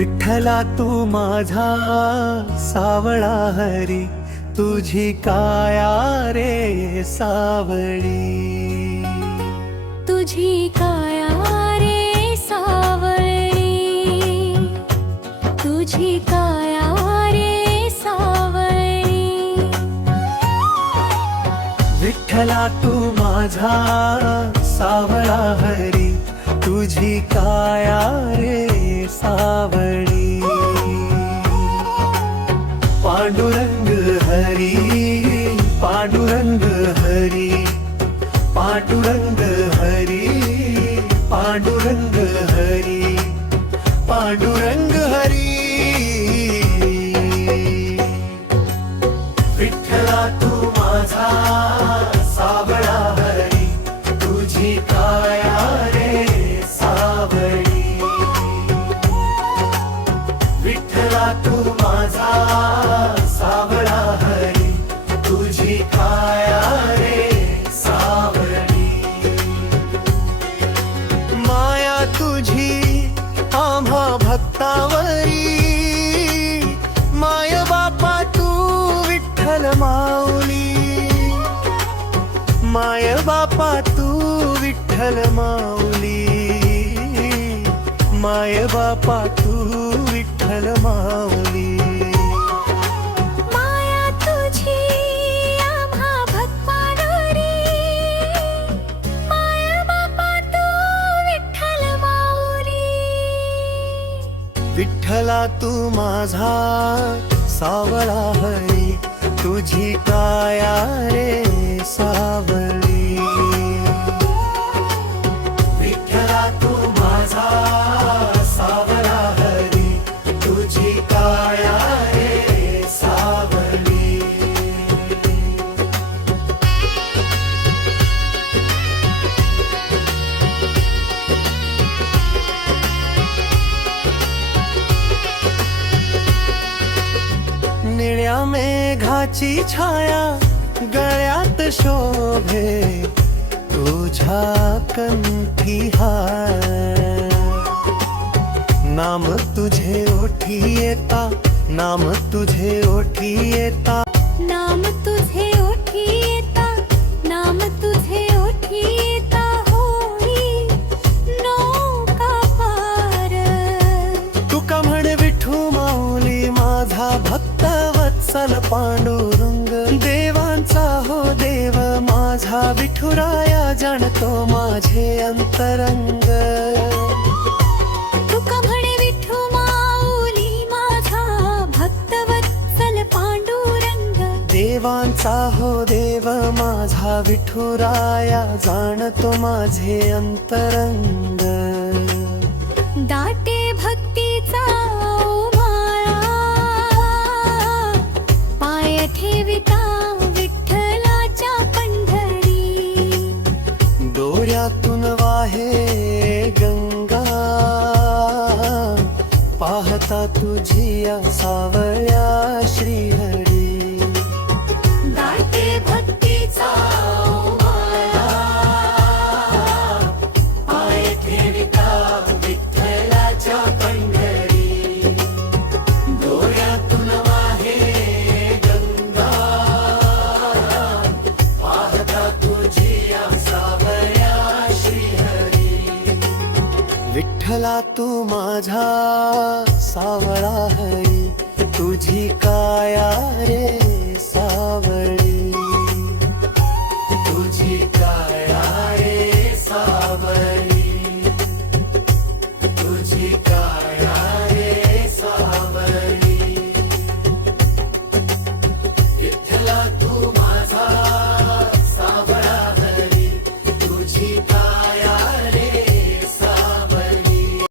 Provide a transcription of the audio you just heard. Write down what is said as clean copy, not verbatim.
विठ्ठला तू माझा सावळा हरी, तुझी काया रे सावळी, तुझी काया रे सावळी, तुझी काया रे सावळी. विठ्ठला तू माझा सावळा हरी, तुझी काया रे सावळी. पांडुरंग हरी, पांडुरंग हरी, पांडुरंग हरी, पांडुरंग हरी, पांडुरंग हरी. विठ्ठला तू माझा सावळा हरी, तुझी काया रे सावळी. विठ्ठला तू माझा सावळा हरी, तुझी काया रे सावळी. माया तुझी आम्हा भक्तावरी, माय बापा तू विठ्ठल माऊली, माय बापा तू विठ्ठल माऊली, माय बापा तू विठ्ठल माऊली. माया तुझी आम्हा भक्तांवरी, माय बापा तू विठ्ठल माऊली. विठ्ठला तू माझा सावळा हरी, तुझी काया रे सावळी. विठ्ठला तू माझा सावळा हरी, तुझी काया रे सावळी. निळ्या मेघाची छाया गळ्यात शोभे, तुझ्या कंठी हार. नाम तुझे ओठी येता, नाम तुझे ओठी येता, नाम तुझे ओठी येता, नाम तुझे ओठी येता, होई नौका पार. तुका म्हण विठू माऊली माझा भक्त वत्सल पांडुरंग. देवांचा हो देव माझा विठुराया, जाणतो माझे अंतरंग. तुका म्हणे विठू माऊली माझा भक्तवत्सल पांडुरंग. देवांचा हो देव माझा विठुराया, जाणतो माझे अंतरंग. दाटे भक्तीचा उमाळा, पाय ठेविता विठ्ठलाच्या पंढरी. डोळ्यातून वाहे गंगा, पाहता तुझी या सावळ्या श्रीहरी. दाटे भक्तीचा उमाळा, पाय ठेविता विठ्ठलाच्या पंढरी. डोळ्यातून वाहे गंगा, पाहता तुझी या सावळ्या श्रीहरी. विठ्ठला तू माझा सावळा हरी, तुझी काया